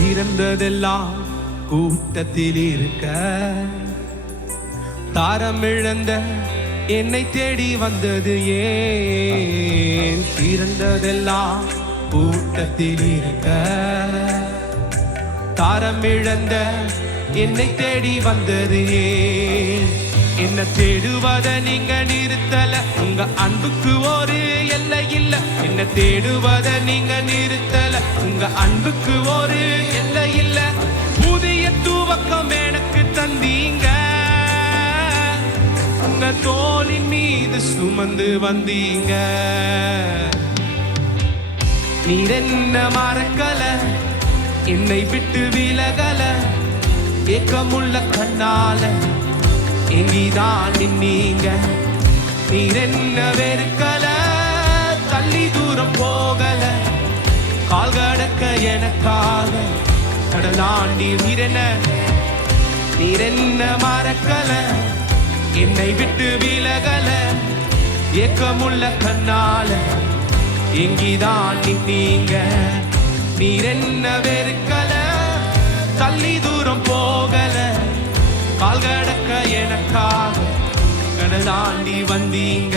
பிறந்ததெல்லாம் கூட்டத்தில் இருக்க, தாரமிழந்த என்னை தேடி வந்தது ஏன்? பிறந்ததெல்லாம் கூட்டத்தில் இருக்க, தாரமிழந்த என்னை தேடி வந்தது ஏன்? என்ன தேடுவத நீங்க நிறுத்தல, உங்க அன்புக்கு ஒரு எல்லை இல்ல. என்ன தேடுவத நீங்க நிறுத்தல, உங்க அன்புக்கு ஒரு எல்லை இல்ல. புதிய துவக்கம் எனக்கு தந்தீங்க, உங்க தோளின் மீது சுமந்து வந்தீங்க. நீர் என்ன மறக்கல, என்னை விட்டு விலகல, ஏக்கமுள்ள கண்ணால எங்கிதான் நின்னீங்க. நீர் என்ன வெறுக்கல, தள்ளி தூரம் போகல, கால் கடக்க எனக்காக கடலாண்டி. நீர் என்ன மறக்கல, என்னை விட்டு விலகல, ஏக்கமுள்ள கண்ணால எங்கிதான் நின்னீங்க. நீர் என்ன வெறுக்கல, தள்ளி தூரம் போகல, கால் கடக்க எனக்காக கடலாண்டி வந்தீங்க.